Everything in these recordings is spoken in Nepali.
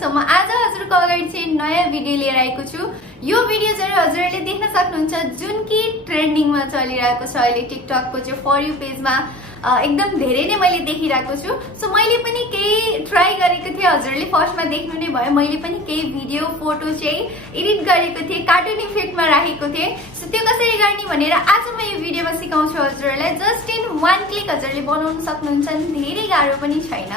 सो म आज हजुरको अगाडि चाहिँ नयाँ भिडियो लिएर आएको छु। यो भिडियो चाहिँ हजुरहरूले देख्न सक्नुहुन्छ जुन कि ट्रेन्डिङमा चलिरहेको छ अहिले टिकटकको चाहिँ फर यू पेजमा एकदम धेरै नै मैले देखिरहेको छु। सो मैले पनि केही ट्राई गरेको थिएँ, हजुरले फर्स्टमा देख्नु नै भयो। मैले पनि केही भिडियो फोटो चाहिँ एडिट गरेको थिएँ, कार्टुन इफेक्टमा राखेको थिएँ। सो त्यो कसरी गर्ने भनेर आज म यो भिडियोमा सिकाउँछु हजुरहरूलाई। जस्ट इन 1 क्लिक हजुरले बनाउन सक्नुहुन्छ, धेरै गाह्रो पनि छैन।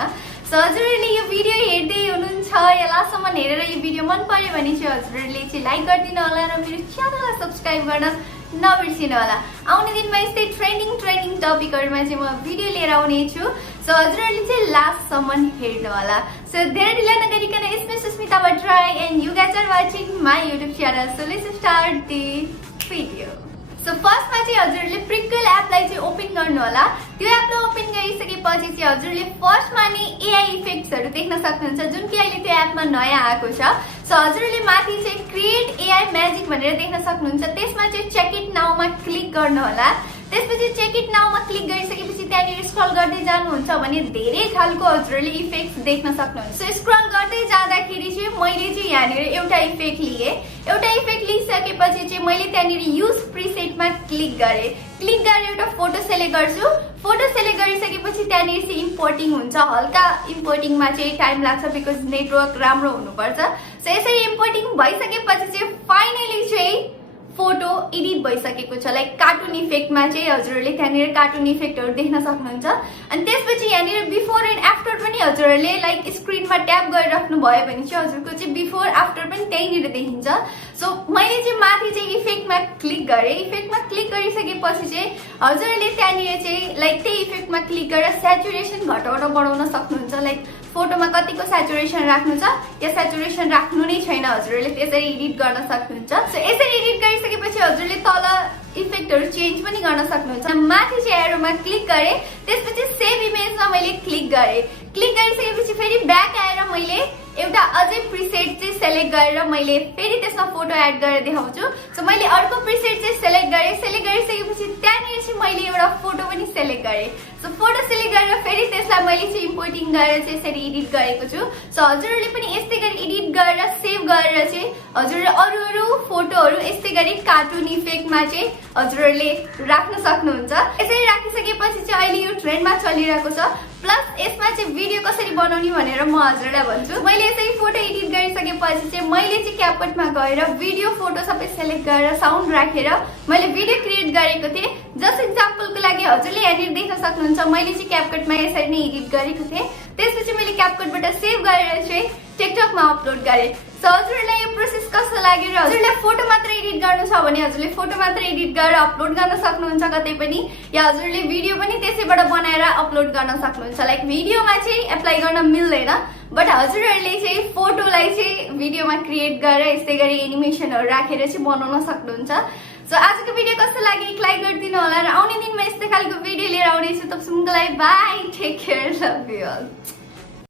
सो हजुरहरूले यो भिडियो हेर्दै हुनुहुन्छ या लास्टसम्म हेरेर यो भिडियो मन पर्यो भने चाहिँ हजुरहरूले चाहिँ लाइक गरिदिनु होला र मेरो च्यानललाई सब्स्क्राइब गर्न नबिर्सिनु होला। आउने दिनमा यस्तै ट्रेन्डिङ टपिकहरुमा चाहिँ म भिडियो लिएर आउने छु। सो हजुरहरूले चाहिँ लास्टसम्म हेर्नु होला। सो धेरै ढिला नगरिकन यसमा Sushmita Bhattarai and you guys are watching my YouTube channel. So let's start the video. So फर्स्टमा चाहिँ हजुरहरूले प्रिक्वेल एपलाई चाहिँ ओपन गर्नु होला। त्यो एपलाई ओपन गरिसकेपछि चाहिँ हजुरले फर्स्टमा नै एआई इफेक्ट्सहरु देख्न सक्नुहुन्छ, जुन कि अहिले त्यो एपमा नयाँ आएको छ। सो हजुरले माथि चाहिँ क्रिएट एआई म्याजिक भनेर देख्न सक्नुहुन्छ, त्यसमा चाहिँ चेक इट नाउमा क्लिक गर्नु होला। त्यसपछि चेक इट नाउमा क्लिक गरिसकेपछि त्यहाँनिर स्क्रल गर्दै जानुहुन्छ भने धेरै खालको हजुरले इफेक्ट्स देख्न सक्नुहुन्छ। सो स्क्रल गर्दै जाँदाखेरि चाहिँ मैले चाहिँ यहाँनिर एउटा इफेक्ट लिएँ। एउटा इफेक्ट लिइसकेपछि चाहिँ मैले त्यहाँनिर युज प्रिसेटमा क्लिक गरेँ। क्लिक गरेर एउटा फोटो सेलेक्ट गर्छु। फोटो सेलेक्ट गरिसकेपछि त्यहाँनिर चाहिँ इम्पोर्टिङ हुन्छ, हल्का इम्पोर्टिङमा चाहिँ टाइम लाग्छ बिकज नेटवर्क राम्रो हुनुपर्छ। सो यसरी इम्पोर्टिङ भइसकेपछि चाहिँ फाइनली चाहिँ फोटो एडिट भइसकेको छ। लाइक कार्टुन इफेक्टमा चाहिँ हजुरहरूले त्यहाँनिर कार्टुन इफेक्टहरु देख्न सक्नुहुन्छ। अनि त्यसपछि यहाँनिर बिफोर एन्ड आफ्टर पनि हजुरहरूले लाइक स्क्रिनमा ट्याप गरिराख्नु भयो भने चाहिँ हजुरको चाहिँ बिफोर आफ्टर पनि त्यहीँनिर देखिन्छ। सो मैले चाहिँ माथि चाहिँ इफेक्टमा क्लिक गरेँ। इफेक्टमा क्लिक गरिसकेपछि चाहिँ हजुरहरूले त्यहाँनिर चाहिँ लाइक त्यही इफेक्टमा क्लिक गरेर स्याचुरेसन घटाउन बढाउन सक्नुहुन्छ। लाइक फोटोमा कतिको स्याचुरेसन राख्नु छ या स्याचुरेसन राख्नु नै छैन, हजुरहरूले त्यसरी एडिट गर्न सक्नुहुन्छ। सो यसरी एडिट गरिसकेपछि हजुरले तल इफेक्टहरु चेन्ज पनि गर्न सक्नुहुन्छ। माथि चाहिँ एरोमा क्लिक गरेँ, त्यसपछि सेभ इमेजमा मैले क्लिक गरेँ। क्लिक गरिसकेपछि फेरि ब्याक आएर मैले एउटा अझै प्रिसेट चाहिँ सेलेक्ट गरेर मैले फेरि त्यसमा फोटो एड गरेर देखाउँछु। सो मैले अर्को प्रिसेट चाहिँ सेलेक्ट गरेँ। सेलेक्ट गरिसकेपछि त्यहाँनिर चाहिँ मैले एउटा फोटो पनि सेलेक्ट गरेँ। सो फोटो सेलेक्ट गरेर फेरि त्यसलाई मैले चाहिँ इम्पोर्टिङ गरेर चाहिँ यसरी एडिट गरेको छु। सो हजुरहरूले पनि यस्तै गरी एडिट गरेर सेभ गरेर चाहिँ हजुरहरूले अरू फोटोहरू यस्तै गरी कार्टुन इफेक्टमा चाहिँ हजुरहरूले राख्न सक्नुहुन्छ। यसरी राखिसकेपछि चाहिँ अहिले यो ट्रेन्डमा चलिरहेको छ। प्लस यसमा चाहिँ भिडियो कसरी बनाउने भनेर म हजुरलाई भन्छु। मैले यसरी फोटो एडिट गरिसकेपछि चाहिँ मैले चाहिँ क्यापकटमा गएर भिडियो फोटो सबै सेलेक्ट गरेर साउन्ड राखेर मैले भिडियो क्रिएट गरेको थिएँ। जस्ट इक्जाम्पलको लागि हजुरले यहाँनिर देख्न सक्नुहुन्छ मैले चाहिँ क्यापकटमा यसरी नै एडिट गरेको थिएँ। त्यसपछि मैले क्यापकटबाट सेभ गरेर चाहिँ टिकटकमा अपलोड गरेँ। सो हजुरलाई यो प्रोसेस कस्तो लाग्यो र हजुरलाई फोटो मात्र एडिट गर्नु छ भने हजुरले फोटो मात्र एडिट गरेर अपलोड गर्न सक्नुहुन्छ कतै पनि, या हजुरले भिडियो पनि त्यसैबाट बनाएर अपलोड गर्न सक्नुहुन्छ। लाइक भिडियोमा चाहिँ एप्लाई गर्न मिल्दैन, बट हजुरहरूले चाहिँ फोटोलाई चाहिँ भिडियोमा क्रिएट गरेर यस्तै गरी एनिमेसनहरु राखेर चाहिँ बनाउन सक्नुहुन्छ। सो आजको भिडियो कस्तो लाग्यो एक लाइक गरिदिनु होला र आउने दिनमा यस्तै खालको भिडियो लिएर आउनेछु। तबसम्मको लागि bye, take care, love you all.